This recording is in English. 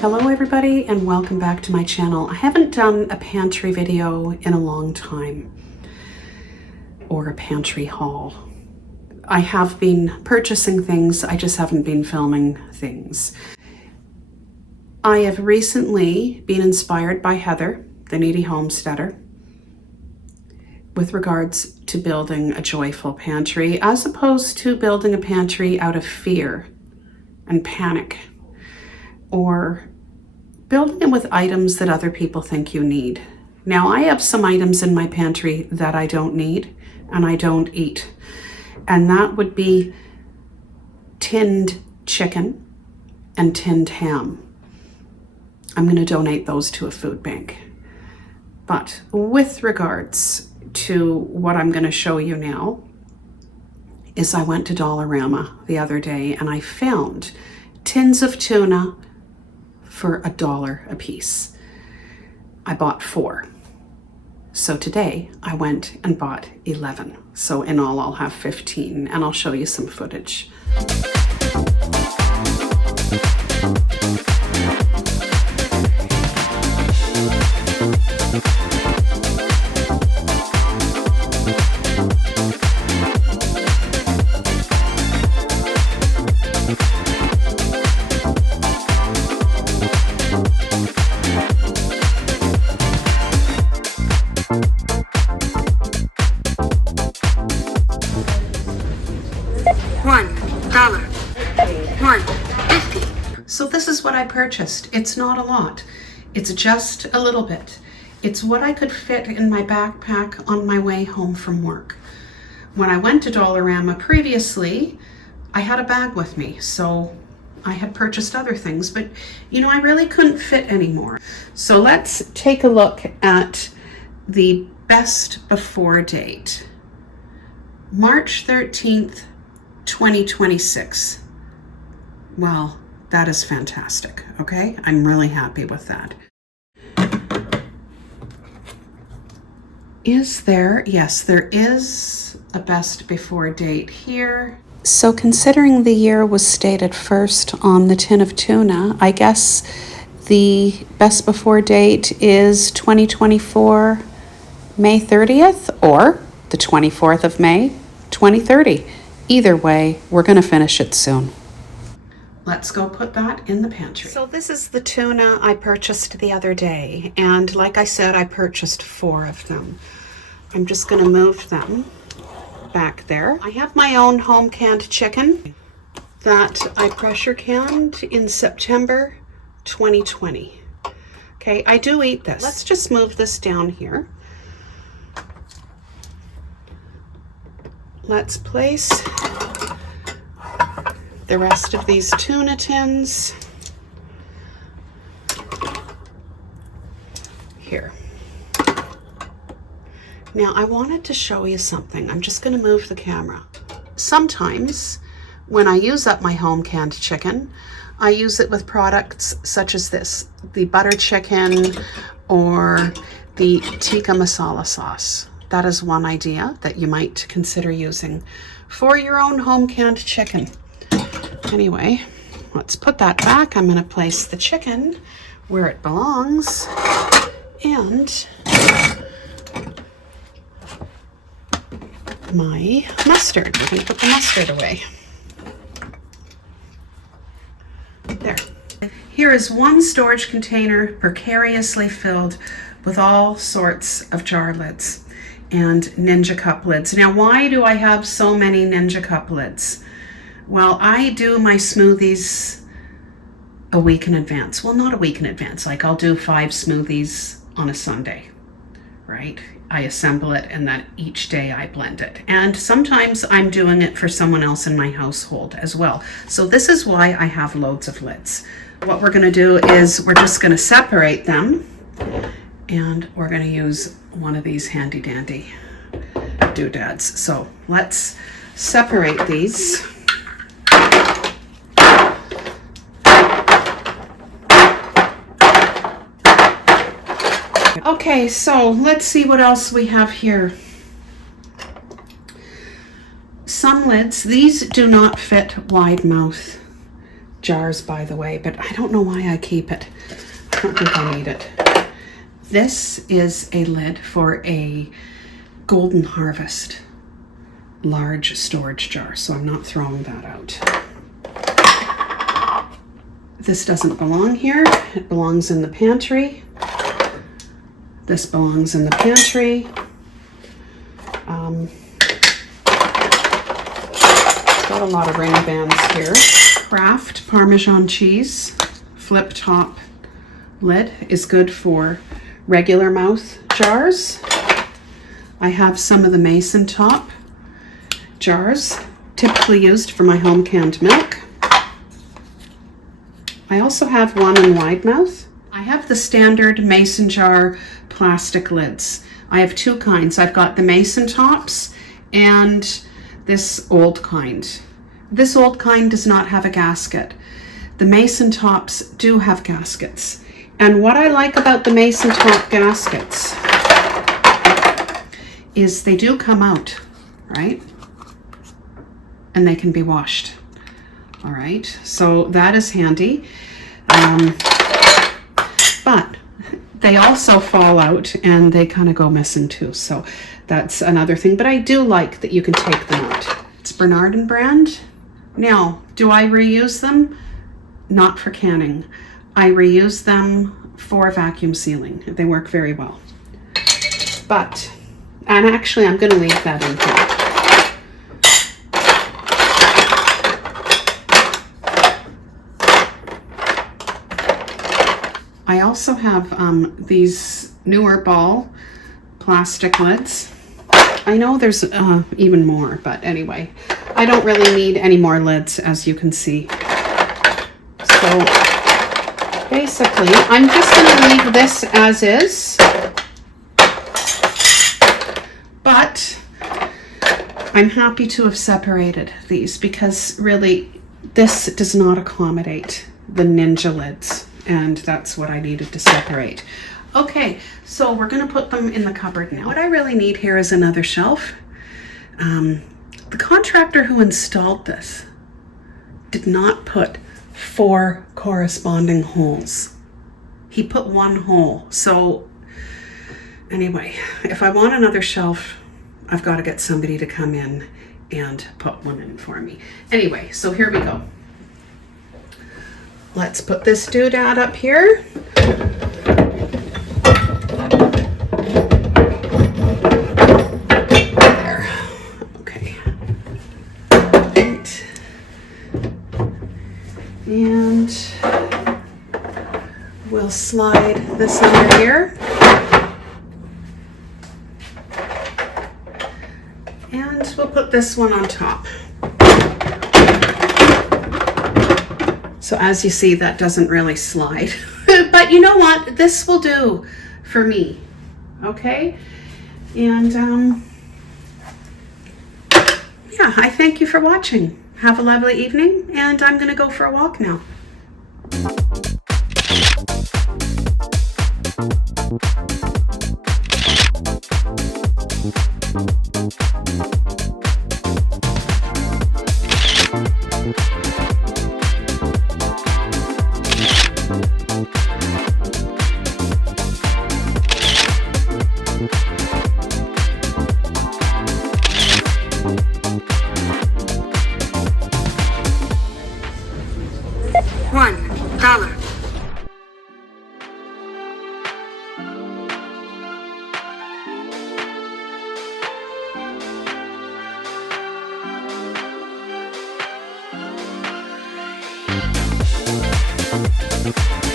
Hello everybody and welcome back to my channel. I haven't done a pantry video in a long time, or a pantry haul. I have been purchasing things, I just haven't been filming things. I have recently been inspired by Heather, the Needy Homesteader, with regards to building a joyful pantry, as opposed to building a pantry out of fear and panic, or building it with items that other people think you need. Now, I have some items in my pantry that I don't need and I don't eat. And that would be tinned chicken and tinned ham. I'm going to donate those to a food bank. But with regards to what I'm going to show you now, is I went to Dollarama the other day and I found tins of tuna for $1 a piece. I bought 4. So today I went and bought 11. So in all I'll have 15 and I'll show you some footage. So this is what I purchased. It's not a lot. It's just a little bit. It's what I could fit in my backpack on my way home from work. When I went to Dollarama previously, I had a bag with me, so I had purchased other things, but you know, I really couldn't fit anymore. So let's take a look at the best before date. March 13th, 2026. Well, that is fantastic, okay? I'm really happy with that. Is there? Yes, there is a best before date here. So considering the year was stated first on the tin of tuna, I guess the best before date is 2024 May 30th or the 24th of May 2030. Either way, we're going to finish it soon. Let's go put that in the pantry. So this is the tuna I purchased the other day. And like I said, I purchased 4 of them. I'm just going to move them back there. I have my own home canned chicken that I pressure canned in September 2020. Okay, I do eat this. Let's just move this down here. Let's place the rest of these tuna tins here. Now I wanted to show you something. I'm just going to move the camera. Sometimes when I use up my home canned chicken, I use it with products such as this, the butter chicken or the tikka masala sauce. That is one idea that you might consider using for your own home canned chicken. Anyway, let's put that back. I'm going to place the chicken where it belongs and my mustard. We're going to put the mustard away. There. Here is one storage container precariously filled with all sorts of jar lids and Ninja cup lids. Now, why do I have so many Ninja cup lids? Well, I do my smoothies a week in advance. Well, not a week in advance. Like I'll do 5 smoothies on a Sunday, right? I assemble it and then each day I blend it. And sometimes I'm doing it for someone else in my household as well. So this is why I have loads of lids. What we're gonna do is we're just gonna separate them and we're gonna use one of these handy dandy doodads. So let's separate these. Okay, so let's see what else we have here. Some lids, these do not fit wide mouth jars, by the way, but I don't know why I keep it. I don't think I need it. This is a lid for a Golden Harvest large storage jar, so I'm not throwing that out. This doesn't belong here. It belongs in the pantry. This belongs in the pantry. Got a lot of ring bands here. Kraft Parmesan cheese flip top lid is good for regular mouth jars. I have some of the Mason top jars, typically used for my home canned milk. I also have one in wide mouth. I have the standard Mason jar plastic lids. I have two kinds. I've got the Mason tops and this old kind. This old kind does not have a gasket. The Mason tops do have gaskets. And what I like about the Mason top gaskets is they do come out, right? And they can be washed. All right, so that is handy. But they also fall out and they kind of go missing too. So that's another thing. But I do like that you can take them out. It's Bernard & brand. Now, do I reuse them? Not for canning. I reuse them for vacuum sealing. They work very well. But, and actually I'm going to leave that in here. I also have these newer ball plastic lids. I know there's even more, but anyway, I don't really need any more lids, as you can see. So basically, I'm just going to leave this as is, but I'm happy to have separated these because really this does not accommodate the Ninja lids. And that's what I needed to separate. Okay, so we're going to put them in the cupboard now. What I really need here is another shelf. The contractor who installed this did not put 4 corresponding holes. He put 1 hole. So anyway, if I want another shelf, I've got to get somebody to come in and put one in for me. Anyway, so here we go. Let's put this doodad up here. There. Okay. Right. And we'll slide this under here. And we'll put this one on top. So as you see, that doesn't really slide. But you know what? This will do for me. Okay? And yeah, I thank you for watching. Have a lovely evening, and I'm going to go for a walk now. $1.